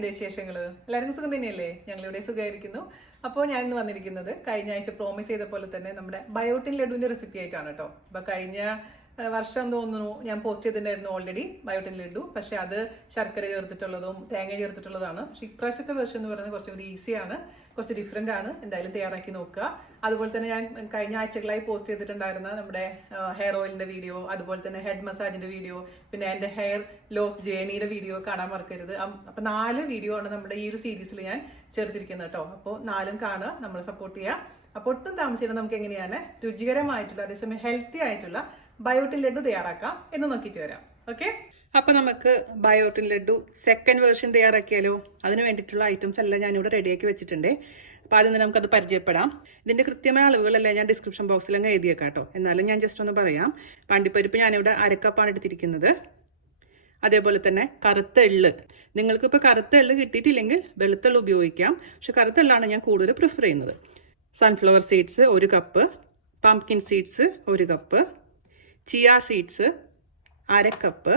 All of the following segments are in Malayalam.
എന്തൊക്കെയുണ്ട് വിശേഷങ്ങൾ? എല്ലാവർക്കും സുഖം തന്നെയല്ലേ? ഞങ്ങളിവിടെ സുഖമായിരിക്കുന്നു. അപ്പോൾ ഞാൻ ഇന്ന് വന്നിരിക്കുന്നത് കഴിഞ്ഞ ആഴ്ച പ്രോമിസ് ചെയ്ത പോലെ തന്നെ നമ്മുടെ ബയോട്ടിൻ ലഡുവിന്റെ റെസിപ്പി ആയിട്ടാണ് കേട്ടോ. അപ്പൊ കഴിഞ്ഞ വർഷം തോന്നുന്നു ഞാൻ പോസ്റ്റ് ചെയ്തിട്ടുണ്ടായിരുന്നു ഓൾറെഡി ബയോട്ടിൻ ലഡു. പക്ഷെ അത് ശർക്കര ചേർത്തിട്ടുള്ളതും തേങ്ങ ചേർത്തിട്ടുള്ളതാണ്. പക്ഷെ ഇപ്രാവശ്യത്തെ വെർഷൻ എന്ന് പറയുന്നത് കുറച്ചുകൂടി ഈസിയാണ്, കുറച്ച് ഡിഫറെന്റ് ആണ്. എന്തായാലും തയ്യാറാക്കി നോക്കുക. അതുപോലെ തന്നെ ഞാൻ കഴിഞ്ഞ ആഴ്ചകളായി പോസ്റ്റ് ചെയ്തിട്ടുണ്ടായിരുന്ന നമ്മുടെ ഹെയർ ഓയിലിന്റെ വീഡിയോ, അതുപോലെ തന്നെ ഹെഡ് മസാജിന്റെ വീഡിയോ, പിന്നെ എൻ്റെ ഹെയർ ലോസ് ജേണിയുടെ വീഡിയോ കാണാൻ മറക്കരുത്. അപ്പൊ 4 വീഡിയോ ആണ് നമ്മുടെ ഈ ഒരു സീരീസിൽ ഞാൻ ചേർത്തിരിക്കുന്നത് കേട്ടോ. അപ്പോൾ 4 കാണുക, നമ്മൾ സപ്പോർട്ട് ചെയ്യുക. അപ്പോൾ ഒട്ടും താമസിച്ചിട്ട് നമുക്ക് എങ്ങനെയാണ് രുചികരമായിട്ടുള്ള അതേസമയം ഹെൽത്തി ആയിട്ടുള്ള ബയോട്ടിൻ ലഡു തയ്യാറാക്കാം എന്ന് നോക്കിയിട്ട് വരാം. ഓക്കെ, അപ്പൊ നമുക്ക് ബയോട്ടിൻ ലഡു സെക്കൻഡ് വേർഷൻ തയ്യാറാക്കിയാലോ? അതിന് വേണ്ടിയിട്ടുള്ള ഐറ്റംസ് എല്ലാം ഞാനിവിടെ റെഡിയാക്കി വെച്ചിട്ടുണ്ട്. അപ്പൊ അതിൽ നിന്ന് നമുക്കത് പരിചയപ്പെടാം. ഇതിന്റെ കൃത്യമായ അളവുകളെല്ലാം ഞാൻ ഡിസ്ക്രിപ്ഷൻ ബോക്സിൽ അങ്ങ് എഴുതിയേക്കാം കേട്ടോ. എന്നാലും ഞാൻ ജസ്റ്റ് ഒന്ന് പറയാം. പാണ്ടിപ്പരിപ്പ് ഞാനിവിടെ 1/2 കപ്പാണ് എടുത്തിരിക്കുന്നത്. അതേപോലെ തന്നെ കറുത്ത എള്ള്, നിങ്ങൾക്ക് ഇപ്പോൾ കറുത്ത എള്ള് കിട്ടിയിട്ടില്ലെങ്കിൽ വെളുത്തുള്ള ഉപയോഗിക്കാം. പക്ഷെ കറുത്ത എള്ളാണ് ഞാൻ കൂടുതൽ പ്രിഫർ ചെയ്യുന്നത്. Sunflower seeds 1 cup, pumpkin seeds 1 cup, chia seeds 1/2 cup.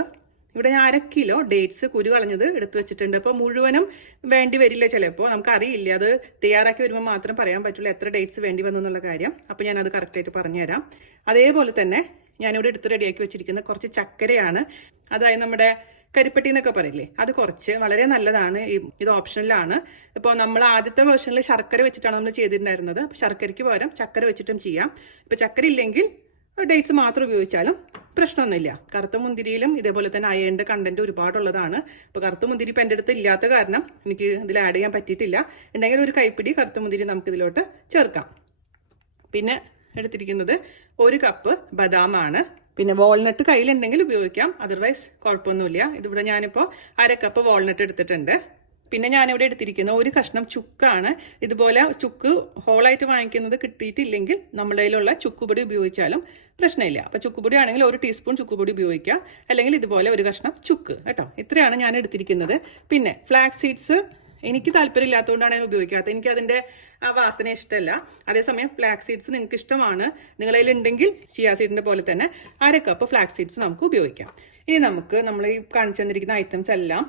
ഇവിടെ ഞാൻ 1/2 കിലോ ഡേറ്റ്സ് കുരു കളഞ്ഞത് എടുത്തു വെച്ചിട്ടുണ്ട്. അപ്പോൾ മുഴുവനും വേണ്ടി വരില്ല, ചിലപ്പോൾ നമുക്കറിയില്ല. അത് തയ്യാറാക്കി വരുമ്പോൾ മാത്രം പറയാൻ പറ്റുള്ളൂ എത്ര ഡേറ്റ്സ് വേണ്ടി വന്നു എന്നുള്ള കാര്യം. അപ്പോൾ ഞാനത് കറക്റ്റായിട്ട് പറഞ്ഞുതരാം. അതേപോലെ തന്നെ ഞാനിവിടെ എടുത്ത് റെഡിയാക്കി വെച്ചിരിക്കുന്ന കുറച്ച് ചക്കരയാണ്. അതായത് നമ്മുടെ കരിപ്പട്ടി എന്നൊക്കെ പറയില്ലേ, അത് കുറച്ച് വളരെ നല്ലതാണ്. ഇത് ഓപ്ഷനിലാണ്. ഇപ്പോൾ നമ്മൾ ആദ്യത്തെ വേർഷനിൽ ശർക്കര വെച്ചിട്ടാണ് നമ്മൾ ചെയ്തിട്ടുണ്ടായിരുന്നത്. അപ്പോൾ ശർക്കരയ്ക്ക് പകരം ചക്കര വെച്ചിട്ടും ചെയ്യാം. ഇപ്പോൾ ചക്കര ഇല്ലെങ്കിൽ ഡേറ്റ്സ് മാത്രം ഉപയോഗിച്ചാലും പ്രശ്നമൊന്നുമില്ല. കറുത്ത മുന്തിരിയിലും ഇതേപോലെ തന്നെ അയണിന്റെ കണ്ടന്റ് ഒരുപാടുള്ളതാണ്. ഇപ്പോൾ കറുത്ത മുന്തിരി ഇപ്പം എൻ്റെ അടുത്ത് ഇല്ലാത്ത കാരണം എനിക്ക് ഇതിൽ ആഡ് ചെയ്യാൻ പറ്റിയിട്ടില്ല. ഉണ്ടെങ്കിൽ ഒരു കൈപ്പിടി കറുത്ത മുന്തിരി നമുക്കിതിലോട്ട് ചേർക്കാം. പിന്നെ എടുത്തിരിക്കുന്നത് 1 കപ്പ് ബദാമാണ്. പിന്നെ വാൾനട്ട് കയ്യിലുണ്ടെങ്കിൽ ഉപയോഗിക്കാം, അതർവൈസ് കുഴപ്പമൊന്നുമില്ല. ഇതിവിടെ ഞാനിപ്പോൾ 1/2 കപ്പ് വാൾനട്ട് എടുത്തിട്ടുണ്ട്. പിന്നെ ഞാനിവിടെ എടുത്തിരിക്കുന്ന 1 കഷ്ണം ചുക്കാണ്. ഇതുപോലെ ചുക്ക് ഹോളായിട്ട് വാങ്ങിക്കുന്നത് കിട്ടിയിട്ടില്ലെങ്കിൽ നമ്മുടെ കയ്യിലുള്ള ചുക്കുപൊടി ഉപയോഗിച്ചാലും പ്രശ്നമില്ല. അപ്പോൾ ചുക്കുപൊടി ആണെങ്കിൽ 1 ടീസ്പൂൺ ചുക്കുപൊടി ഉപയോഗിക്കുക, അല്ലെങ്കിൽ ഇതുപോലെ 1 കഷ്ണം ചുക്ക് കേട്ടോ. ഇത്രയാണ് ഞാൻ എടുത്തിരിക്കുന്നത്. പിന്നെ ഫ്ലാക്സ് സീഡ്സ് എനിക്ക് താല്പര്യമില്ലാത്തതുകൊണ്ടാണ് ഞാൻ ഉപയോഗിക്കാത്തത്. എനിക്ക് അതിൻ്റെ ആ വാസന ഇഷ്ടമല്ല. അതേസമയം ഫ്ലാക്സ് സീഡ്സ് നിങ്ങൾക്ക് ഇഷ്ടമാണ്, നിങ്ങളുടെ കയ്യിൽ ഉണ്ടെങ്കിൽ ചിയ സീഡിൻ്റെ പോലെ തന്നെ 1/2 കപ്പ് ഫ്ലാക്സ് സീഡ്സ് നമുക്ക് ഉപയോഗിക്കാം. ഇനി നമുക്ക് നമ്മൾ ഈ കാണിച്ചു തന്നിരിക്കുന്ന ഐറ്റംസ് എല്ലാം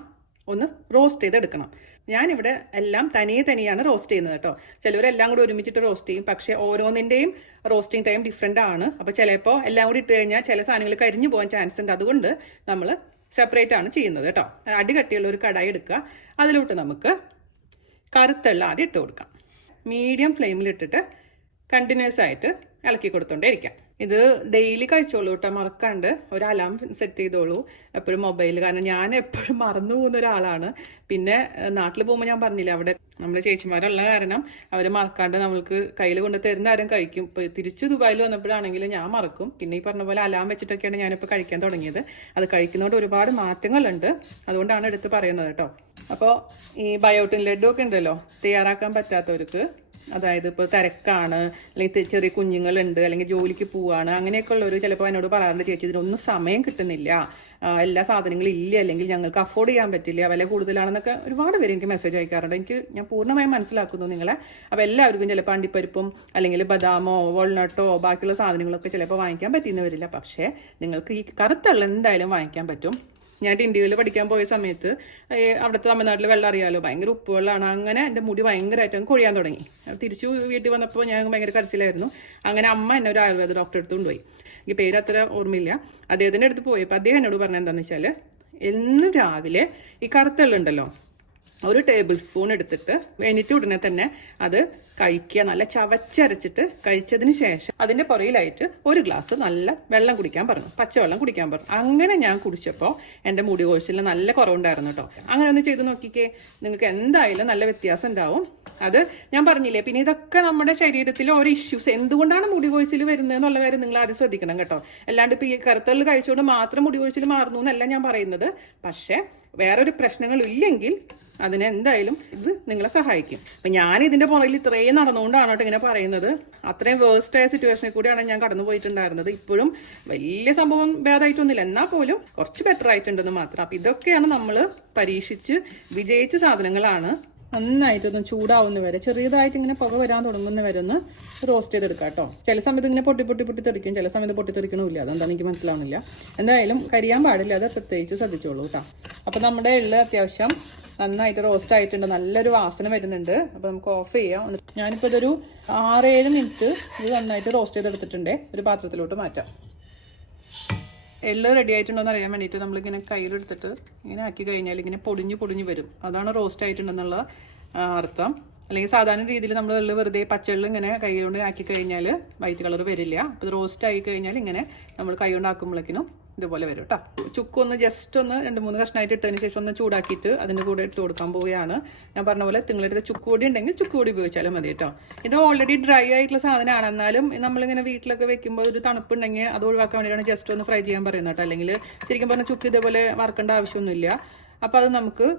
ഒന്ന് റോസ്റ്റ് ചെയ്തെടുക്കണം. ഞാനിവിടെ എല്ലാം തനിയാണ് റോസ്റ്റ് ചെയ്യുന്നത് കേട്ടോ. ചിലവരെല്ലാം കൂടി ഒരുമിച്ചിട്ട് റോസ്റ്റ് ചെയ്യും. പക്ഷേ ഓരോന്നിൻ്റെയും റോസ്റ്റിംഗ് ടൈം ഡിഫറെൻ്റ് ആണ്. അപ്പോൾ ചിലപ്പോൾ എല്ലാം കൂടി ഇട്ട് കഴിഞ്ഞാൽ ചില സാധനങ്ങൾ കരിഞ്ഞു പോകാൻ ചാൻസ് ഉണ്ട്. അതുകൊണ്ട് നമ്മൾ സെപ്പറേറ്റ് ആണ് ചെയ്യുന്നത് കേട്ടോ. അടികട്ടിയുള്ള ഒരു കടായി എടുക്കുക. അതിലോട്ട് നമുക്ക് കറുത്തുള്ള ആദ്യം ഇട്ട് കൊടുക്കാം. മീഡിയം ഫ്ലെയിമിലിട്ടിട്ട് കണ്ടിന്യൂസ് ആയിട്ട് ഇളക്കി കൊടുത്തോണ്ടേ ഇരിക്കാം. ഇത് ഡെയിലി കഴിച്ചോളൂ കേട്ടോ, മറക്കാണ്ട്. ഒരു അലാം സെറ്റ് ചെയ്തോളൂ എപ്പോഴും മൊബൈലിൽ. കാരണം ഞാൻ എപ്പോഴും മറന്നു പോകുന്ന ഒരാളാണ്. പിന്നെ നാട്ടിൽ പോകുമ്പോൾ ഞാൻ പറഞ്ഞില്ല, അവിടെ നമ്മൾ ചേച്ചിമാരുള്ള കാരണം അവർ മറക്കാണ്ട് നമ്മൾക്ക് കയ്യിൽ കൊണ്ട് തരുന്ന ആരും കഴിക്കും. ഇപ്പോൾ തിരിച്ച് ദുബായിൽ വന്നപ്പോഴാണെങ്കിൽ ഞാൻ മറക്കും. പിന്നെ ഈ പറഞ്ഞ പോലെ അലാം വെച്ചിട്ടൊക്കെയാണ് ഞാനിപ്പോൾ കഴിക്കാൻ തുടങ്ങിയത്. അത് കഴിക്കുന്നതുകൊണ്ട് ഒരുപാട് മാറ്റങ്ങളുണ്ട്. അതുകൊണ്ടാണ് എടുത്ത് പറയുന്നത് കേട്ടോ. അപ്പോൾ ഈ ബയോട്ടിൻ ലഡു ഒക്കെ ഉണ്ടല്ലോ, തയ്യാറാക്കാൻ പറ്റാത്തവർക്ക്, അതായത് ഇപ്പോൾ തിരക്കാണ്, അല്ലെങ്കിൽ ചെറിയ കുഞ്ഞുങ്ങളുണ്ട്, അല്ലെങ്കിൽ ജോലിക്ക് പോവാണ്, അങ്ങനെയൊക്കെ ഉള്ളവർ ചിലപ്പോൾ എന്നോട് പറയാറുണ്ട്, ചേച്ചി ഇതിനൊന്നും സമയം കിട്ടുന്നില്ല, എല്ലാ സാധനങ്ങളും ഇല്ല, അല്ലെങ്കിൽ ഞങ്ങൾക്ക് അഫോർഡ് ചെയ്യാൻ പറ്റില്ല, വില കൂടുതലാണെന്നൊക്കെ ഒരുപാട് പേര് എനിക്ക് മെസ്സേജ് അയക്കാറുണ്ട്. ഞാൻ പൂർണ്ണമായും മനസ്സിലാക്കുന്നു നിങ്ങളെ. അപ്പോൾ എല്ലാവർക്കും ചിലപ്പോൾ അണ്ടിപ്പരിപ്പും അല്ലെങ്കിൽ ബദാമോ വാൾനട്ടോ ബാക്കിയുള്ള സാധനങ്ങളൊക്കെ ചിലപ്പോൾ വാങ്ങിക്കാൻ പറ്റിയെന്ന് വരില്ല. പക്ഷേ നിങ്ങൾക്ക് ഈ കറുത്തുള്ള എന്തായാലും വാങ്ങിക്കാൻ പറ്റും. ഞാൻ ഇന്ത്യയിൽ പഠിക്കാൻ പോയ സമയത്ത് അവിടുത്തെ തമിഴ്നാട്ടിൽ വെള്ളം അറിയാലോ, ഭയങ്കര ഉപ്പ് വെള്ളമാണ്. അങ്ങനെ എൻ്റെ മുടി ഭയങ്കരമായിട്ട് കൊഴിയാൻ തുടങ്ങി. തിരിച്ചു വീട്ടിൽ വന്നപ്പോൾ ഞാൻ ഭയങ്കര കരച്ചിലായിരുന്നു. അങ്ങനെ അമ്മ എന്നെ ഒരു ആയുർവേദ ഡോക്ടറെ അടുത്ത് കൊണ്ടുപോയി. എനിക്ക് പേര് അത്ര ഓർമ്മയില്ല. അദ്ദേഹത്തിൻ്റെ അടുത്ത് പോയപ്പോൾ അദ്ദേഹം എന്നോട് പറഞ്ഞത് എന്താണെന്ന് വെച്ചാൽ, എന്നും രാവിലെ ഈ കറുത്തുള്ളുണ്ടല്ലോ 1 ടേബിൾ സ്പൂൺ എടുത്തിട്ട് എണീറ്റ് ഉടനെ തന്നെ അത് കഴിക്കുക. നല്ല ചവച്ചരച്ചിട്ട് കഴിച്ചതിന് ശേഷം അതിൻ്റെ പുറയിലായിട്ട് 1 ഗ്ലാസ് നല്ല വെള്ളം കുടിക്കാൻ പറഞ്ഞു, പച്ചവെള്ളം കുടിക്കാൻ പറഞ്ഞു. അങ്ങനെ ഞാൻ കുടിച്ചപ്പോൾ എൻ്റെ മുടി കൊഴിച്ചിൽ നല്ല കുറവുണ്ടായിരുന്നു കേട്ടോ. അങ്ങനെ ഒന്ന് ചെയ്ത് നോക്കിക്കേ, നിങ്ങൾക്ക് എന്തായാലും നല്ല വ്യത്യാസം ഉണ്ടാവും. അത് ഞാൻ പറഞ്ഞില്ലേ. പിന്നെ ഇതൊക്കെ നമ്മുടെ ശരീരത്തിലെ ഓരോ ഇഷ്യൂസ്, എന്തുകൊണ്ടാണ് മുടി കൊഴിച്ചിൽ വരുന്നത് എന്നുള്ള കാര്യം നിങ്ങൾ ആദ്യം ശ്രദ്ധിക്കണം കേട്ടോ. അല്ലാണ്ട് ഇപ്പോൾ ഈ കറുത്തള്ള് കഴിച്ചുകൊണ്ട് മാത്രം മുടി കൊഴിച്ചിൽ മാറുന്നു എന്നല്ല ഞാൻ പറയുന്നത്. പക്ഷേ വേറൊരു പ്രശ്നങ്ങളില്ലെങ്കിൽ അതിനെ എന്തായാലും ഇത് നിങ്ങളെ സഹായിക്കും. അപ്പം ഞാൻ ഇതിൻ്റെ പുറകിൽ ഇത്രയും നടന്നുകൊണ്ടാണ് കേട്ടോ ഇങ്ങനെ പറയുന്നത്. അത്രയും വേഴ്സ്റ്റായ സിറ്റുവേഷനിൽ കൂടിയാണ് ഞാൻ കടന്നു പോയിട്ടുണ്ടായിരുന്നത്. ഇപ്പോഴും വലിയ സംഭവം ഭേദമായിട്ടൊന്നുമില്ല, എന്നാൽ പോലും കുറച്ച് ബെറ്റർ ആയിട്ടുണ്ടെന്ന് മാത്രം. അപ്പം ഇതൊക്കെയാണ് നമ്മൾ പരീക്ഷിച്ച് വിജയിച്ച സാധനങ്ങളാണ്. നന്നായിട്ടൊന്ന് ചൂടാവുന്ന വരെ, ചെറിയതായിട്ട് ഇങ്ങനെ പുക വരാൻ തുടങ്ങുന്ന വരെ ഒന്ന് റോസ്റ്റ് ചെയ്തെടുക്കാം കേട്ടോ. ചില സമയത്ത് ഇങ്ങനെ പൊട്ടി തെറിക്കും, ചില സമയത്ത് പൊട്ടിത്തെറിക്കണമില്ല. അതെന്താ എനിക്ക് മനസ്സിലാവുന്നില്ല. എന്തായാലും കരിയാൻ പാടില്ല, അത് പ്രത്യേകിച്ച് ശ്രദ്ധിച്ചോളൂ കേട്ടോ. അപ്പം നമ്മുടെ എള്ള് അത്യാവശ്യം നന്നായിട്ട് റോസ്റ്റ് ആയിട്ടുണ്ട്, നല്ലൊരു വാസന വരുന്നുണ്ട്. അപ്പോൾ നമുക്ക് ഓഫ് ചെയ്യാം. ഞാനിപ്പോൾ ഇതൊരു 6-7 മിനിറ്റ് ഇത് നന്നായിട്ട് റോസ്റ്റ് ചെയ്തെടുത്തിട്ടുണ്ട്. ഒരു പാത്രത്തിലോട്ട് മാറ്റാം. എള്ള് റെഡി ആയിട്ടുണ്ടോ എന്ന് അറിയാൻ വേണ്ടിയിട്ട് നമ്മളിങ്ങനെ കയ്യിലെടുത്തിട്ട് ഇങ്ങനെ ആക്കി കഴിഞ്ഞാൽ ഇങ്ങനെ പൊടിഞ്ഞ് വരും. അതാണ് റോസ്റ്റ് ആയിട്ടുണ്ടെന്നുള്ള അർത്ഥം. അല്ലെങ്കിൽ സാധാരണ രീതിയിൽ നമ്മൾ എള്ള് വെറുതെ പച്ചെള്ള് ഇങ്ങനെ കൈ കൊണ്ട് ആക്കി കഴിഞ്ഞാൽ വൈറ്റ് കളർ വരില്ല. അപ്പോൾ റോസ്റ്റ് ആയി കഴിഞ്ഞാൽ ഇങ്ങനെ നമ്മൾ കൈ കൊണ്ട് ആക്കുമ്പോഴേക്കിനും ഇതുപോലെ വരും കേട്ടോ. ചുക്കൊന്ന് ജസ്റ്റ് ഒന്ന് 2-3 കഷ്ണമായിട്ട് ഇട്ടതിന് ശേഷം ഒന്ന് ചൂടാക്കിയിട്ട് അതിൻ്റെ കൂടെ ഇട്ട് കൊടുക്കാൻ പോവുകയാണ്. ഞാൻ പറഞ്ഞ പോലെ നിങ്ങളെടുത്ത് ചുക്കുപൊടി ഉണ്ടെങ്കിൽ ചുക്കുപൊടി ഉപയോഗിച്ചാലും മതി കേട്ടോ. ഇത് ഓൾറെഡി ഡ്രൈ ആയിട്ടുള്ള സാധനമാണ്. എന്നാലും നമ്മളിങ്ങനെ വീട്ടിലൊക്കെ വെക്കുമ്പോൾ ഒരു തണുപ്പുണ്ടെങ്കിൽ അത് ഒഴിവാക്കാൻ വേണ്ടിയിട്ടാണ് ജസ്റ്റ് ഒന്ന് ഫ്രൈ ചെയ്യാൻ പറയുന്നത് കേട്ടോ. അല്ലെങ്കിൽ ശരിക്കും പറഞ്ഞാൽ ചുക്ക് ഇതേപോലെ വറക്കേണ്ട ആവശ്യമൊന്നുമില്ല. അപ്പോൾ അത് നമുക്ക്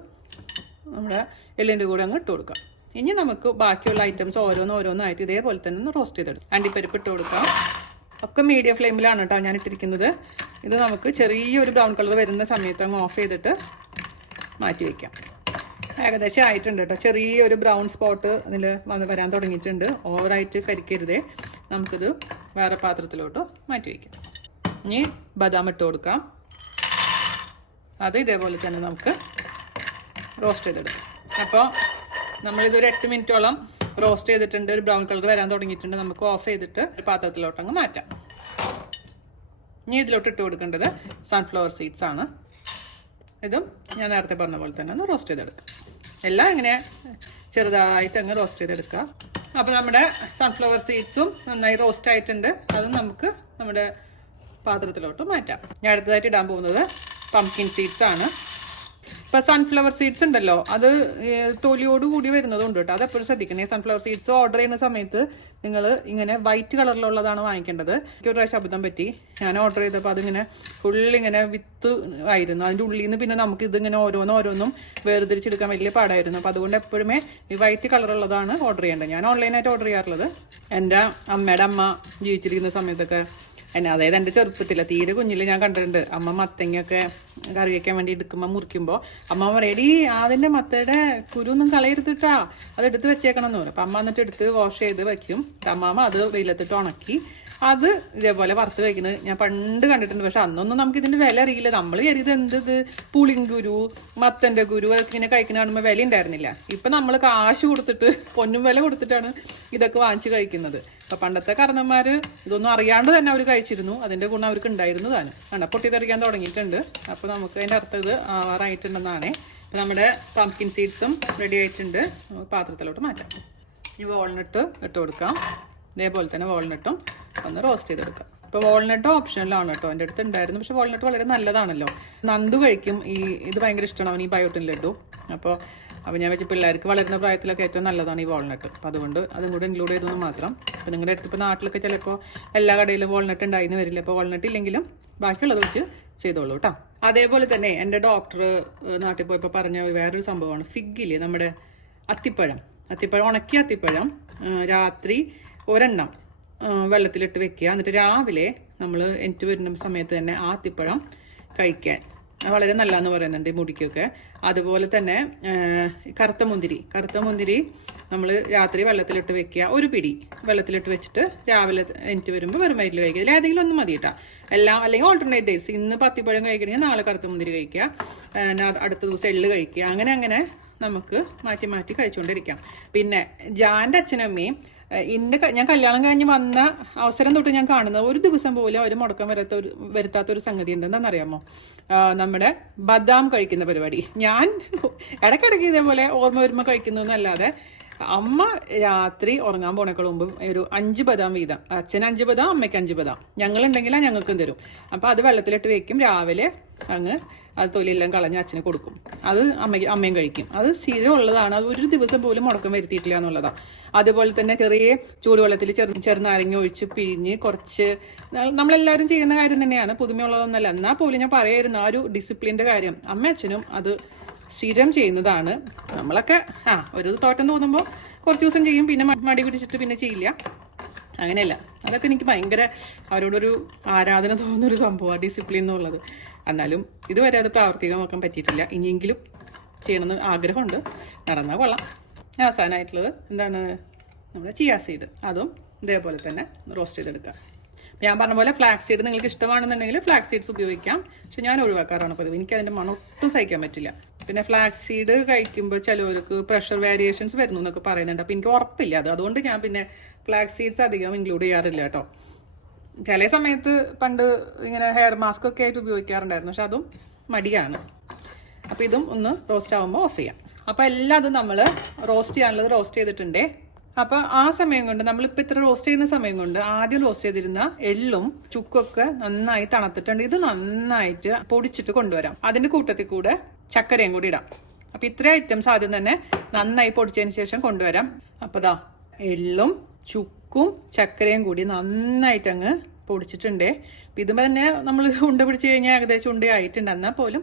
നമ്മുടെ എള്ളിൻ്റെ കൂടെ അങ്ങ് ഇട്ട് കൊടുക്കാം. ഇനി നമുക്ക് ബാക്കിയുള്ള ഐറ്റംസ് ഓരോന്നായിട്ട് ഇതേപോലെ തന്നെ ഒന്ന് റോസ്റ്റ് ചെയ്തെടുക്കാം. അണ്ടിപ്പരിപ്പ് ഇട്ട് കൊടുക്കാം. ഒക്കെ മീഡിയം ഫ്ലെയിമിലാണ് കേട്ടോ ഞാൻ ഇട്ടിരിക്കുന്നത്. ഇത് നമുക്ക് ചെറിയൊരു ബ്രൗൺ കളർ വരുന്ന സമയത്ത് അങ്ങ് ഓഫ് ചെയ്തിട്ട് മാറ്റി വയ്ക്കാം. ഏകദേശം ആയിട്ടുണ്ട് കേട്ടോ. ചെറിയൊരു ബ്രൗൺ സ്പോട്ട് അതിൽ വരാൻ തുടങ്ങിയിട്ടുണ്ട്. ഓവറായിട്ട് കരിക്കരുതേ. നമുക്കിത് വേറെ പാത്രത്തിലോട്ട് മാറ്റി വയ്ക്കാം. ഇനി ബദാം ഇട്ട് കൊടുക്കാം. അത് ഇതേപോലെ തന്നെ നമുക്ക് റോസ്റ്റ് ചെയ്തെടുക്കാം. അപ്പോൾ നമ്മളിതൊരു 8 മിനിറ്റോളം റോസ്റ്റ് ചെയ്തിട്ടുണ്ട്. ഒരു ബ്രൗൺ കളർ വരാൻ തുടങ്ങിയിട്ടുണ്ട്. നമുക്ക് ഓഫ് ചെയ്തിട്ട് ഒരു പാത്രത്തിലോട്ട് അങ്ങ് മാറ്റാം. ഇനി ഇതിലോട്ട് ഇട്ട് കൊടുക്കേണ്ടത് സൺഫ്ലവർ സീഡ്സ് ആണ്. ഇതും ഞാൻ നേരത്തെ പറഞ്ഞ പോലെ തന്നെ ഒന്ന് റോസ്റ്റ് ചെയ്തെടുക്കാം. എല്ലാം ഇങ്ങനെ ചെറുതായിട്ട് അങ്ങ് റോസ്റ്റ് ചെയ്തെടുക്കുക. അപ്പോൾ നമ്മുടെ സൺഫ്ലവർ സീഡ്സും നന്നായി റോസ്റ്റ് ആയിട്ടുണ്ട്. അതും നമുക്ക് നമ്മുടെ പാത്രത്തിലോട്ട് മാറ്റാം. ഞാൻ അടുത്തതായിട്ട് ഇടാൻ പോകുന്നത് പംകിൻ സീഡ്സ് ആണ്. ഇപ്പം സൺഫ്ലവർ സീഡ്സ് ഉണ്ടല്ലോ, അത് തൊലിയോട് കൂടി വരുന്നതുണ്ട് കേട്ടോ. അതെപ്പോഴും ശ്രദ്ധിക്കണേ. സൺഫ്ലവർ സീഡ്സ് ഓർഡർ ചെയ്യുന്ന സമയത്ത് നിങ്ങൾ ഇങ്ങനെ വൈറ്റ് കളറിലുള്ളതാണ് വാങ്ങിക്കേണ്ടത്. എനിക്ക് ഒരു പ്രാവശ്യം അബദ്ധം പറ്റി. ഞാൻ ഓർഡർ ചെയ്തപ്പോൾ അതിങ്ങനെ ഫുള്ളിങ്ങനെ വിത്ത് ആയിരുന്നു. അതിൻ്റെ ഉള്ളിൽ നിന്ന് പിന്നെ നമുക്ക് ഇതിങ്ങനെ ഓരോന്നും വേർതിരിച്ചെടുക്കാൻ വലിയ പാടായിരുന്നു. അപ്പോൾ അതുകൊണ്ട് എപ്പോഴുമേ ഈ വൈറ്റ് കളറുള്ളതാണ് ഓർഡർ ചെയ്യേണ്ടത്. ഞാൻ ഓൺലൈനായിട്ട് ഓർഡർ ചെയ്യാറുള്ളത്. എൻ്റെ അമ്മയുടെ അമ്മ ജീവിച്ചിരിക്കുന്ന സമയത്തൊക്കെ അതായത് എൻ്റെ ചെറുപ്പത്തില്ല, തീരെ കുഞ്ഞിൽ ഞാൻ കണ്ടിട്ടുണ്ട്. അമ്മ മത്തങ്ങയൊക്കെ കറി വയ്ക്കാൻ വേണ്ടി എടുക്കുമ്പോൾ മുറിക്കുമ്പോൾ അമ്മ പറയടി അതിൻ്റെ മത്തയുടെ കുരുവൊന്നും കളയരുതിട്ടാ, അത് എടുത്ത് വെച്ചേക്കണം എന്ന് പറയും. അപ്പം അമ്മ എന്നിട്ട് എടുത്ത് വാഷ് ചെയ്ത് വയ്ക്കും. അമ്മാമ്മ അത് വെയിലത്തിട്ട് ഉണക്കി അത് ഇതേപോലെ വറുത്ത് വയ്ക്കുന്നത് ഞാൻ പണ്ട് കണ്ടിട്ടുണ്ട്. പക്ഷെ അന്നൊന്നും നമുക്ക് ഇതിൻ്റെ വില അറിയില്ല. നമ്മൾ കരുത് ഇത് പുളിങ്കുരു മത്തൻ്റെ കുരു ഇങ്ങനെ കഴിക്കുന്ന കാണുമ്പോൾ വില ഉണ്ടായിരുന്നില്ല. ഇപ്പം നമ്മൾ കാശ് കൊടുത്തിട്ട് പൊന്നും വില കൊടുത്തിട്ടാണ് ഇതൊക്കെ വാങ്ങിച്ച് കഴിക്കുന്നത്. അപ്പം പണ്ടത്തെ കാരണന്മാർ ഇതൊന്നും അറിയാണ്ട് തന്നെ അവർ കഴിച്ചിരുന്നു. അതിൻ്റെ ഗുണം അവർക്ക് ഉണ്ടായിരുന്നു താനും. കണ്ട പൊട്ടിത്തെറിക്കാൻ തുടങ്ങിയിട്ടുണ്ട്. അപ്പോൾ നമുക്ക് അതിൻ്റെ അർത്ഥം ഇത് ആവാറായിട്ടുണ്ടെന്നാണ്. നമ്മുടെ പംകിൻ സീഡ്സും റെഡി ആയിട്ടുണ്ട്. പാത്രത്തിലോട്ട് മാറ്റാം. ഈ വാൾനട്ട് ഇട്ട് കൊടുക്കാം. ഇതേപോലെ തന്നെ വാൾനട്ടും ഒന്ന് റോസ്റ്റ് ചെയ്തെടുക്കാം. ഇപ്പോൾ വാൾനട്ട് ഓപ്ഷനിലാണ് കേട്ടോ. എൻ്റെ അടുത്ത് ഉണ്ടായിരുന്നു. പക്ഷെ വാൾനട്ട് വളരെ നല്ലതാണല്ലോ. നന്ദു കഴിക്കും. ഇത് ഭയങ്കര ഇഷ്ടമാണ് അവൻ ഈ ബയോട്ടിൻ ലഡു. അപ്പോൾ ഞാൻ വെച്ച് പിള്ളേർക്ക് വളരുന്ന പ്രായത്തിലൊക്കെ ഏറ്റവും നല്ലതാണ് ഈ വാൾനട്ട്. അപ്പോൾ അതുകൊണ്ട് അതും കൂടെ ഇൻക്ലൂഡ് ചെയ്തെന്ന് മാത്രം. അപ്പോൾ നിങ്ങളുടെ അടുത്ത് ഇപ്പോൾ നാട്ടിലൊക്കെ ചിലപ്പോൾ എല്ലാ കടയിലും വാൾനട്ട് ഉണ്ടായിന്ന് വരില്ല. അപ്പോൾ വാൾനട്ട് ഇല്ലെങ്കിലും ബാക്കിയുള്ളത് വെച്ച് ചെയ്തോളൂ കേട്ടോ. അതേപോലെ തന്നെ എൻ്റെ ഡോക്ടർ നാട്ടിൽ പോയപ്പോൾ പറഞ്ഞ വേറൊരു സംഭവമാണ് ഫിഗില്, നമ്മുടെ അത്തിപ്പഴം ഉണക്കിയ അത്തിപ്പഴം രാത്രി ഒരെണ്ണം വെള്ളത്തിലിട്ട് വെക്കുക. എന്നിട്ട് രാവിലെ നമ്മൾ എനിക്ക് വരുന്ന സമയത്ത് തന്നെ ആ അത്തിപ്പഴം കഴിക്കാൻ വളരെ നല്ലതെന്ന് പറയുന്നുണ്ട് ഈ മുടിക്കൊക്കെ. അതുപോലെ തന്നെ കറുത്ത മുന്തിരി നമ്മൾ രാത്രി വെള്ളത്തിലിട്ട് വെക്കുക. ഒരു പിടി വെള്ളത്തിലിട്ട് വെച്ചിട്ട് രാവിലെ എനിക്ക് വരുമ്പോൾ വെറും വയറ്റിൽ കഴിക്കുക. ഇതിൽ ഏതെങ്കിലും ഒന്നും മതി കേട്ടോ. എല്ലാം അല്ലെങ്കിൽ ഓൾട്ടർനേറ്റ് ഡേയ്സ്. ഇന്ന് പത്തിപ്പഴം കഴിക്കണമെങ്കിൽ നാളെ കറുത്ത മുന്തിരി കഴിക്കുക, അടുത്ത ദിവസം എള്ള് കഴിക്കുക. അങ്ങനെ നമുക്ക് മാറ്റി കഴിച്ചുകൊണ്ടിരിക്കാം. പിന്നെ ജാൻ്റെ അച്ഛനമ്മയും ഞാൻ കല്യാണം കഴിഞ്ഞ് വന്ന അവസരം തൊട്ട് ഞാൻ കാണുന്നത് ഒരു ദിവസം പോലും അവർ മുടക്കം വരുത്താത്തൊരു സംഗതി ഉണ്ട്. എന്താണെന്നറിയാമോ? നമ്മുടെ ബദാം കഴിക്കുന്ന പരിപാടി. ഞാൻ ഇടയ്ക്കിടയ്ക്ക് ഇതേപോലെ ഓർമ്മ വരുമ്പോൾ കഴിക്കുന്നതെന്നല്ലാതെ അമ്മ രാത്രി ഉറങ്ങാൻ പോണേക്കാൾ മുമ്പ് ഒരു 5 ബദാം വീതം, അച്ഛന് 5 ബദാം അമ്മയ്ക്ക് 5 ബദാം, ഞങ്ങളുണ്ടെങ്കിൽ ഞങ്ങൾക്കും തരും. അപ്പോൾ അത് വെള്ളത്തിലിട്ട് വെക്കും. രാവിലെ അങ്ങ് അത് തൊലിയെല്ലാം കളഞ്ഞ് അച്ഛന് കൊടുക്കും. അത് അമ്മയും കഴിക്കും. അത് സ്ഥിരമുള്ളതാണ്. അത് ഒരു ദിവസം പോലും മുടക്കം വരുത്തിയിട്ടില്ല എന്നുള്ളതാണ്. അതുപോലെ തന്നെ ചെറിയ ചൂടുവെള്ളത്തിൽ ചെറുനാരങ്ങ ഒഴിച്ച് പിഴിഞ്ഞ് കുറച്ച് നമ്മളെല്ലാവരും ചെയ്യുന്ന കാര്യം തന്നെയാണ്, പുതുമയുള്ളതൊന്നുമല്ല. എന്നാൽ പോലും ഞാൻ പറയായിരുന്നു ആ ഒരു ഡിസിപ്ലിൻ്റെ കാര്യം അമ്മ അച്ഛനും അത് സ്ഥിരം ചെയ്യുന്നതാണ്. നമ്മളൊക്കെ ഒരു തോറ്റം തോന്നുമ്പോൾ കുറച്ച് ദിവസം ചെയ്യും, പിന്നെ മടി പിടിച്ചിട്ട് പിന്നെ ചെയ്യില്ല. അങ്ങനെയല്ല. അതൊക്കെ എനിക്ക് ഭയങ്കര അവരോടൊരു ആരാധന തോന്നുന്നൊരു സംഭവമാണ് ഡിസിപ്ലിൻ എന്നുള്ളത്. എന്നാലും ഇതുവരെ അത് പ്രാവർത്തികമാക്കാൻ പറ്റിയിട്ടില്ല. ഇനിയെങ്കിലും ചെയ്യണമെന്ന് ആഗ്രഹമുണ്ട്. നടന്നാൽ കൊള്ളാം. അവസാനമായിട്ടുള്ളത് എന്താണ്, നമ്മുടെ ചിയാ സീഡ്. അതും ഇതേപോലെ തന്നെ റോസ്റ്റ് ചെയ്തെടുക്കുക. ഞാൻ പറഞ്ഞ പോലെ ഫ്ലാക്സ് സീഡ് നിങ്ങൾക്ക് ഇഷ്ടമാണെന്നുണ്ടെങ്കിൽ ഫ്ലാക്സ് സീഡ്സ് ഉപയോഗിക്കാം. പക്ഷെ ഞാൻ ഒഴിവാക്കാറാണ് പതിവ്. എനിക്ക് അതിൻ്റെ മണം ഒട്ടും സഹിക്കാൻ പറ്റില്ല. പിന്നെ ഫ്ലാക്സ് സീഡ് കഴിക്കുമ്പോൾ ചിലവർക്ക് പ്രഷർ വേരിയേഷൻസ് വരുന്നു എന്നൊക്കെ പറയുന്നുണ്ട്. അപ്പോൾ എനിക്ക് ഉറപ്പില്ല അതുകൊണ്ട് ഞാൻ പിന്നെ ഫ്ലാക്സ് സീഡ്സ് അധികം ഇൻക്ലൂഡ് ചെയ്യാറില്ല കേട്ടോ. ചില സമയത്ത് പണ്ട് ഇങ്ങനെ ഹെയർ മാസ്ക് ഒക്കെ ആയിട്ട് ഉപയോഗിക്കാറുണ്ടായിരുന്നു, പക്ഷെ അതും മടിയാണ്. അപ്പോൾ ഇതും ഒന്ന് റോസ്റ്റ് ആകുമ്പോൾ ഓഫ് ചെയ്യാം. അപ്പോൾ എല്ലാം അതും നമ്മൾ റോസ്റ്റ് ചെയ്യാനുള്ളത് റോസ്റ്റ് ചെയ്തിട്ടുണ്ടേ. അപ്പോൾ ആ സമയം കൊണ്ട് നമ്മളിപ്പോൾ ഇത്ര റോസ്റ്റ് ചെയ്യുന്ന സമയം കൊണ്ട് ആദ്യം റോസ്റ്റ് ചെയ്തിരുന്ന എള്ളും ചുക്കൊക്കെ നന്നായി തണുത്തിട്ടുണ്ട്. ഇത് നന്നായിട്ട് പൊടിച്ചിട്ട് കൊണ്ടുവരാം. അതിൻ്റെ കൂട്ടത്തിൽ കൂടെ ചക്കരയും കൂടി ഇടാം. അപ്പോൾ ഇത്ര ഐറ്റംസ് ആദ്യം തന്നെ നന്നായി പൊടിച്ചതിന് ശേഷം കൊണ്ടുവരാം. അപ്പോൾ ദാ എള്ളും ചുക്കും ചക്കരയും കൂടി നന്നായിട്ട് അങ്ങ് പൊടിച്ചിട്ടുണ്ടേ. അപ്പം ഇതുമ്പോൾ തന്നെ നമ്മൾ ഉണ്ട പിടിച്ച് കഴിഞ്ഞാൽ ഏകദേശം ഉണ്ടയായിട്ടുണ്ട്. എന്നാൽ പോലും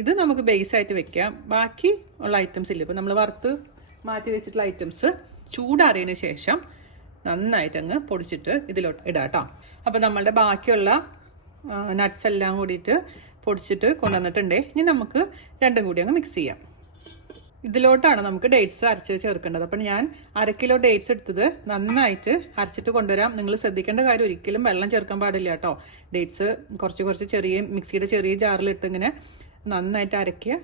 ഇത് നമുക്ക് ബേസായിട്ട് വെക്കാം. ബാക്കി ഉള്ള ഐറ്റംസ് ഇല്ല, ഇപ്പം നമ്മൾ വറുത്ത് മാറ്റി വെച്ചിട്ടുള്ള ഐറ്റംസ് ചൂടാറിയതിന് ശേഷം നന്നായിട്ട് അങ്ങ് പൊടിച്ചിട്ട് ഇതിലോട്ട് ഇടാം കേട്ടോ. അപ്പോൾ നമ്മളുടെ ബാക്കിയുള്ള നട്ട്സ് എല്ലാം കൂടിയിട്ട് പൊടിച്ചിട്ട് കൊണ്ടുവന്നിട്ടുണ്ടേ. ഇനി നമുക്ക് രണ്ടും കൂടി അങ്ങ് മിക്സ് ചെയ്യാം. ഇതിലോട്ടാണ് നമുക്ക് ഡേറ്റ്സ് അരച്ച് ചേർക്കേണ്ടത്. അപ്പം ഞാൻ 1 കിലോ ഡേറ്റ്സ് എടുത്തത് നന്നായിട്ട് അരച്ചിട്ട് കൊണ്ടുവരാം. നിങ്ങൾ ശ്രദ്ധിക്കേണ്ട കാര്യം ഒരിക്കലും വെള്ളം ചേർക്കാൻ പാടില്ല കേട്ടോ. ഡേറ്റ്സ് കുറച്ച് ചെറിയ മിക്സിയുടെ ചെറിയ ജാറിലിട്ട് ഇങ്ങനെ നന്നായിട്ട് അരയ്ക്കുക,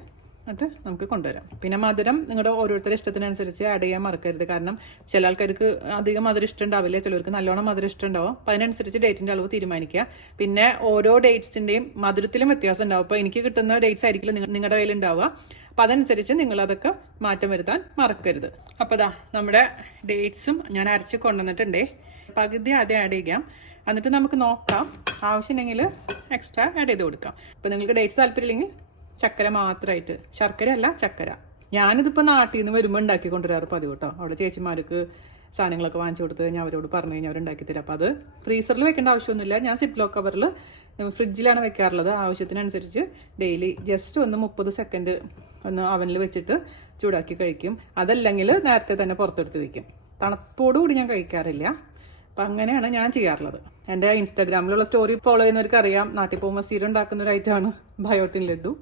അത് നമുക്ക് കൊണ്ടുവരാം. പിന്നെ മധുരം നിങ്ങളുടെ ഓരോരുത്തരുടെ ഇഷ്ടത്തിനനുസരിച്ച് ആഡ് ചെയ്യാൻ മറക്കരുത്. കാരണം ചില ആൾക്കാർക്ക് അധികം മധുരം ഇഷ്ടം ഉണ്ടാവില്ല, ചിലർക്ക് നല്ലോണം മധുരം ഇഷ്ടം ഉണ്ടാവും. അപ്പം അതിനനുസരിച്ച് ഡേറ്റിൻ്റെ അളവ് തീരുമാനിക്കുക. പിന്നെ ഓരോ ഡേറ്റ്സിൻ്റെയും മധുരത്തിലും വ്യത്യാസം ഉണ്ടാവും. അപ്പോൾ എനിക്ക് കിട്ടുന്ന ഡേറ്റ്സ് ആയിരിക്കില്ല നിങ്ങളുടെ കയ്യിൽ ഉണ്ടാവുക. അപ്പം അതനുസരിച്ച് നിങ്ങളതൊക്കെ മാറ്റം വരുത്താൻ മറക്കരുത്. അപ്പോൾ ദാ നമ്മുടെ ഡേറ്റ്സും ഞാൻ അരച്ച് കൊണ്ടുവന്നിട്ടുണ്ടേ. പകുതി ആദ്യം ആഡ് ചെയ്യാം, എന്നിട്ട് നമുക്ക് നോക്കാം, ആവശ്യമുണ്ടെങ്കിൽ എക്സ്ട്രാ ആഡ് ചെയ്ത് കൊടുക്കാം. അപ്പോൾ നിങ്ങൾക്ക് ഡേറ്റ്സ് താല്പര്യമില്ലെങ്കിൽ ചക്കര മാത്രമായിട്ട്, ശർക്കര അല്ല ചക്കര. ഞാനിതിപ്പോൾ നാട്ടിൽ നിന്ന് വരുമ്പോൾ ഉണ്ടാക്കി കൊണ്ടുവരാറ് പതിവ് കേട്ടോ. അവിടെ ചേച്ചിമാർക്ക് സാധനങ്ങളൊക്കെ വാങ്ങിച്ചു കൊടുത്ത് കഴിഞ്ഞാൽ അവരോട് പറഞ്ഞു കഴിഞ്ഞാൽ അവരുണ്ടാക്കി തരാം. അപ്പോൾ അത് ഫ്രീസറിൽ വെക്കേണ്ട ആവശ്യമൊന്നുമില്ല. ഞാൻ സിപ്ലോ കവറിൽ ഫ്രിഡ്ജിലാണ് വെക്കാറുള്ളത്. ആവശ്യത്തിനനുസരിച്ച് ഡെയിലി ജസ്റ്റ് ഒന്ന് 30 സെക്കൻഡ് ഒന്ന് അവനിൽ വെച്ചിട്ട് ചൂടാക്കി കഴിക്കും. അതല്ലെങ്കിൽ നേരത്തെ തന്നെ പുറത്തെടുത്ത് വയ്ക്കും. തണുപ്പോടുകൂടി ഞാൻ കഴിക്കാറില്ല. അപ്പം അങ്ങനെയാണ് ഞാൻ ചെയ്യാറുള്ളത്. എൻ്റെ ഇൻസ്റ്റാഗ്രാമിലുള്ള സ്റ്റോറി ഫോളോ ചെയ്യുന്നവർക്ക് അറിയാം, നാട്ടിൽ പോകുമ്പോൾ സ്ഥിരം ഉണ്ടാക്കുന്ന ഒരു ഐറ്റമാണ് ബയോട്ടിൻ ലഡു.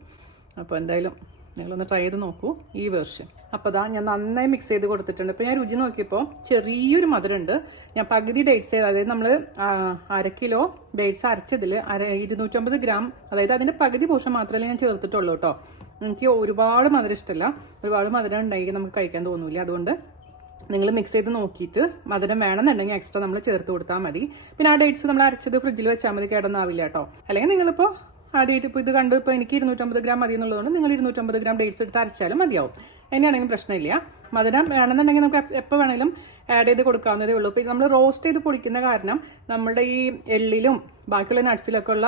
അപ്പോൾ എന്തായാലും നിങ്ങളൊന്ന് ട്രൈ ചെയ്ത് നോക്കൂ ഈ വേർഷൻ. അപ്പോൾ അതാ ഞാൻ നന്നായി മിക്സ് ചെയ്ത് കൊടുത്തിട്ടുണ്ട്. ഇപ്പോൾ ഞാൻ രുചി നോക്കിയപ്പോൾ ചെറിയൊരു മധുരമുണ്ട്. ഞാൻ പകുതി ഡേറ്റ്സ് അതായത് നമ്മൾ 1 കിലോ ഡേറ്റ്സ് അരച്ചതിൽ 250 ഗ്രാം, അതായത് അതിൻ്റെ പകുതി പോർഷൻ മാത്രമേ ഞാൻ ചേർത്തിട്ടുള്ളൂ കേട്ടോ. എനിക്ക് ഒരുപാട് മധുരം ഇഷ്ടമല്ല. ഒരുപാട് മധുരം ഉണ്ടെങ്കിൽ നമുക്ക് കഴിക്കാൻ തോന്നില്ല. അതുകൊണ്ട് നിങ്ങൾ മിക്സ് ചെയ്ത് നോക്കിയിട്ട് മധുരം വേണമെന്നുണ്ടെങ്കിൽ എക്സ്ട്രാ നമ്മൾ ചേർത്ത് കൊടുത്താൽ മതി. പിന്നെ ആ ഡേറ്റ്സ് നമ്മൾ അരച്ചത് ഫ്രിഡ്ജിൽ വെച്ചാൽ മതി, കേടൊന്നാവില്ല കേട്ടോ. അല്ലെങ്കിൽ നിങ്ങളിപ്പോൾ ആദ്യമായിട്ട് ഇപ്പോൾ ഇത് കണ്ട് ഇപ്പോൾ എനിക്ക് 250 ഗ്രാം മതി എന്നുള്ളതുകൊണ്ട് നിങ്ങൾ 250 ഗ്രാം ഡേറ്റ്സ് എടുത്ത് അരച്ചാലും മതിയാവും. എന്നെയാണെങ്കിലും പ്രശ്നമില്ല. മധുരം വേണമെന്നുണ്ടെങ്കിൽ നമുക്ക് എപ്പോൾ വേണമെങ്കിലും ആഡ് ചെയ്ത് കൊടുക്കാവുന്നതേ ഉള്ളൂ. ഇപ്പോൾ നമ്മൾ റോസ്റ്റ് ചെയ്ത് പൊടിക്കുന്ന കാരണം നമ്മുടെ ഈ എള്ളിലും ബാക്കിയുള്ള നട്ട്സിലൊക്കെ ഉള്ള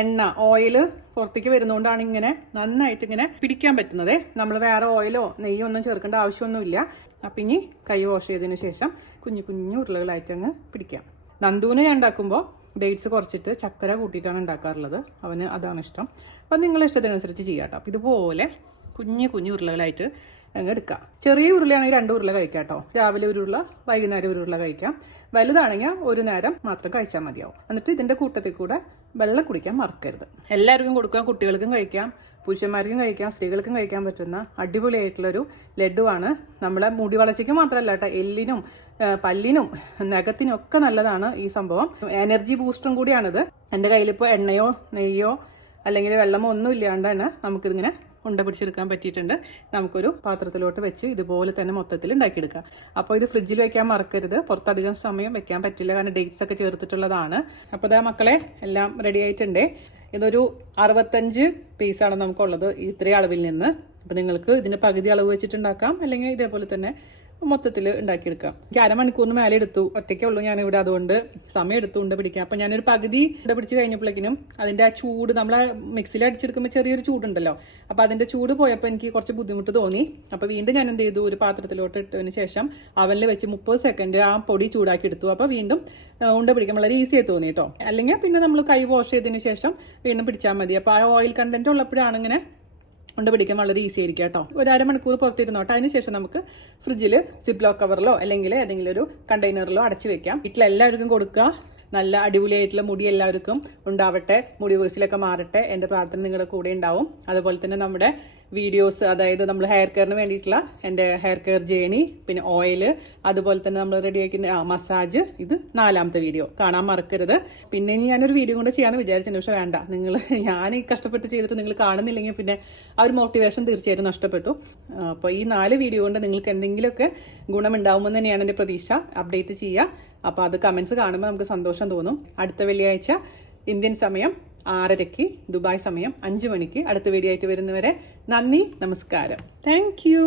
എണ്ണ ഓയിൽ പുറത്തേക്ക് വരുന്നതുകൊണ്ടാണ് ഇങ്ങനെ നന്നായിട്ട് ഇങ്ങനെ പിടിക്കാൻ പറ്റുന്നത്. നമ്മൾ വേറെ ഓയിലോ നെയ്യോ ഒന്നും ചേർക്കേണ്ട ആവശ്യമൊന്നുമില്ല. അപ്പം ഇനി കൈ വാഷ് ചെയ്തതിന് ശേഷം കുഞ്ഞു ഉരുളകളായിട്ട് അങ്ങ് പിടിക്കാം. നന്ദുവിന് ഞാൻ ഉണ്ടാക്കുമ്പോൾ ഡേറ്റ്സ് കുറച്ചിട്ട് ചക്കര കൂട്ടിയിട്ടാണ് ഉണ്ടാക്കാറുള്ളത്. അവന് അതാണ് ഇഷ്ടം. അപ്പം നിങ്ങളുടെ ഇഷ്ടത്തിനനുസരിച്ച് ചെയ്യാം കേട്ടോ. അപ്പം ഇതുപോലെ കുഞ്ഞു ഉരുളകളായിട്ട് അങ്ങ് എടുക്കാം. ചെറിയ ഉരുളയാണെങ്കിൽ 2 ഉരുള കഴിക്കാം കേട്ടോ. രാവിലെ ഒരു ഉരുള, വൈകുന്നേരം ഒരു ഉരുള കഴിക്കാം. വലുതാണെങ്കിൽ ഒരു നേരം മാത്രം കഴിച്ചാൽ മതിയാവും. എന്നിട്ട് ഇതിൻ്റെ കൂട്ടത്തിൽ കൂടെ വെള്ളം കുടിക്കാൻ മറക്കരുത്. എല്ലാവർക്കും കൊടുക്കാം, കുട്ടികൾക്കും കഴിക്കാം, പുരുഷന്മാർക്കും കഴിക്കാം, സ്ത്രീകൾക്കും കഴിക്കാൻ പറ്റുന്ന അടിപൊളിയായിട്ടുള്ളൊരു ലഡുവാണ്. നമ്മളെ മുടി വളർച്ചയ്ക്ക് മാത്രമല്ല കേട്ടോ, എല്ലിനും പല്ലിനും നഖത്തിനും ഒക്കെ നല്ലതാണ് ഈ സംഭവം. എനർജി ബൂസ്റ്ററും കൂടിയാണിത്. എൻ്റെ കയ്യിലിപ്പോൾ എണ്ണയോ നെയ്യോ അല്ലെങ്കിൽ വെള്ളമോ ഒന്നും ഇല്ലാണ്ടാണ് നമുക്കിതിങ്ങനെ ഉണ്ട പിടിച്ചെടുക്കാൻ പറ്റിയിട്ടുണ്ട്. നമുക്കൊരു പാത്രത്തിലോട്ട് വെച്ച് ഇതുപോലെ തന്നെ മൊത്തത്തിൽ ഉണ്ടാക്കിയെടുക്കാം. അപ്പോൾ ഇത് ഫ്രിഡ്ജിൽ വെക്കാൻ മറക്കരുത്. പുറത്തധികം സമയം വെക്കാൻ പറ്റില്ല, കാരണം ഡേറ്റ്സ് ഒക്കെ ചേർത്തിട്ടുള്ളതാണ്. അപ്പോൾ ഇതാ മക്കളെ എല്ലാം റെഡി ആയിട്ടുണ്ട്. ഇതൊരു 65 പീസാണ് നമുക്കുള്ളത് ഇത്രയും അളവിൽ നിന്ന്. അപ്പോൾ നിങ്ങൾക്ക് ഇതിന് പകുതി അളവ് വെച്ചിട്ടുണ്ടാക്കാം, അല്ലെങ്കിൽ ഇതേപോലെ തന്നെ മൊത്തത്തിൽ ഉണ്ടാക്കിയെടുക്കാം. എനിക്ക് 1/2 മണിക്കൂറിന് മേലെ എടുത്തു. ഒറ്റയ്ക്കേ ഉള്ളൂ ഞാനിവിടെ, അതുകൊണ്ട് സമയം എടുത്തു ഉണ്ട പിടിക്കാം. അപ്പോൾ ഞാനൊരു പകുതി ഉണ്ട പിടിച്ച് കഴിഞ്ഞപ്പോഴേക്കിനും അതിൻ്റെ ആ ചൂട്, നമ്മളെ മിക്സിയിൽ അടിച്ചെടുക്കുമ്പോൾ ചെറിയൊരു ചൂടുണ്ടല്ലോ, അപ്പോൾ അതിൻ്റെ ചൂട് പോയപ്പോൾ എനിക്ക് കുറച്ച് ബുദ്ധിമുട്ട് തോന്നി. അപ്പോൾ വീണ്ടും ഞാൻ എന്ത് ചെയ്തു, ഒരു പാത്രത്തിലോട്ട് ഇട്ടതിന് ശേഷം അവനിൽ വെച്ച് 30 സെക്കൻഡ് ആ പൊടി ചൂടാക്കി എടുത്തു. അപ്പോൾ വീണ്ടും ഉണ്ട പിടിക്കാൻ വളരെ ഈസി ആയി തോന്നി കേട്ടോ. അല്ലെങ്കിൽ പിന്നെ നമ്മൾ കൈ വാഷ് ചെയ്തതിന് ശേഷം വീണ്ടും പിടിച്ചാൽ മതി. അപ്പോൾ ആ ഓയിൽ കണ്ടന്റ് ഉള്ളപ്പോഴാണ് ഇങ്ങനെ ഉണ്ട പിടിക്കാൻ വളരെ ഈസി ആയിരിക്കും കേട്ടോ. ഒരു 1/2 മണിക്കൂർ പുറത്തിരുന്നോട്ടെ. അതിനുശേഷം നമുക്ക് ഫ്രിഡ്ജിൽ സിപ്ലോ കവറിലോ അല്ലെങ്കിൽ ഏതെങ്കിലും ഒരു കണ്ടെയ്നറിലോ അടച്ചു വെക്കാം. വീട്ടിലെല്ലാവർക്കും കൊടുക്കുക. നല്ല അടിപൊളിയായിട്ടുള്ള മുടി എല്ലാവർക്കും ഉണ്ടാവട്ടെ, മുടി വീഴ്ചയിലൊക്കെ മാറട്ടെ. എൻ്റെ പ്രാർത്ഥന നിങ്ങളുടെ കൂടെ ഉണ്ടാവും. അതുപോലെ തന്നെ നമ്മുടെ വീഡിയോസ്, അതായത് നമ്മൾ ഹെയർ കെയറിന് വേണ്ടിയിട്ടുള്ള എൻ്റെ ഹെയർ കെയർ ജേണി, പിന്നെ ഓയില്, അതുപോലെ തന്നെ നമ്മൾ റെഡിയാക്കുന്ന മസാജ്, ഇത് 4ാമത്തെ വീഡിയോ കാണാൻ മറക്കരുത്. പിന്നെ ഇനി ഞാനൊരു വീഡിയോ കൊണ്ട് ചെയ്യാമെന്ന് വിചാരിച്ചിട്ടുണ്ട്, പക്ഷെ വേണ്ട, ഞാൻ ഈ കഷ്ടപ്പെട്ട് ചെയ്തിട്ട് നിങ്ങൾ കാണുന്നില്ലെങ്കിൽ പിന്നെ ആ ഒരു മോട്ടിവേഷൻ തീർച്ചയായിട്ടും നഷ്ടപ്പെട്ടു. അപ്പോൾ ഈ 4 വീഡിയോ കൊണ്ട് നിങ്ങൾക്ക് എന്തെങ്കിലുമൊക്കെ ഗുണമുണ്ടാവുമെന്ന് തന്നെയാണ് എൻ്റെ പ്രതീക്ഷ. അപ്ഡേറ്റ് ചെയ്യുക. അപ്പോൾ അത് കമൻസ് കാണുമ്പോൾ നമുക്ക് സന്തോഷം തോന്നും. അടുത്ത വെള്ളിയാഴ്ച ഇന്ത്യൻ സമയം 6:30, ദുബായ് സമയം 5 മണിക്ക് അടുത്ത വീഡിയോ ആയിട്ട് വരുന്നവരെ നന്ദി, നമസ്കാരം. Thank you.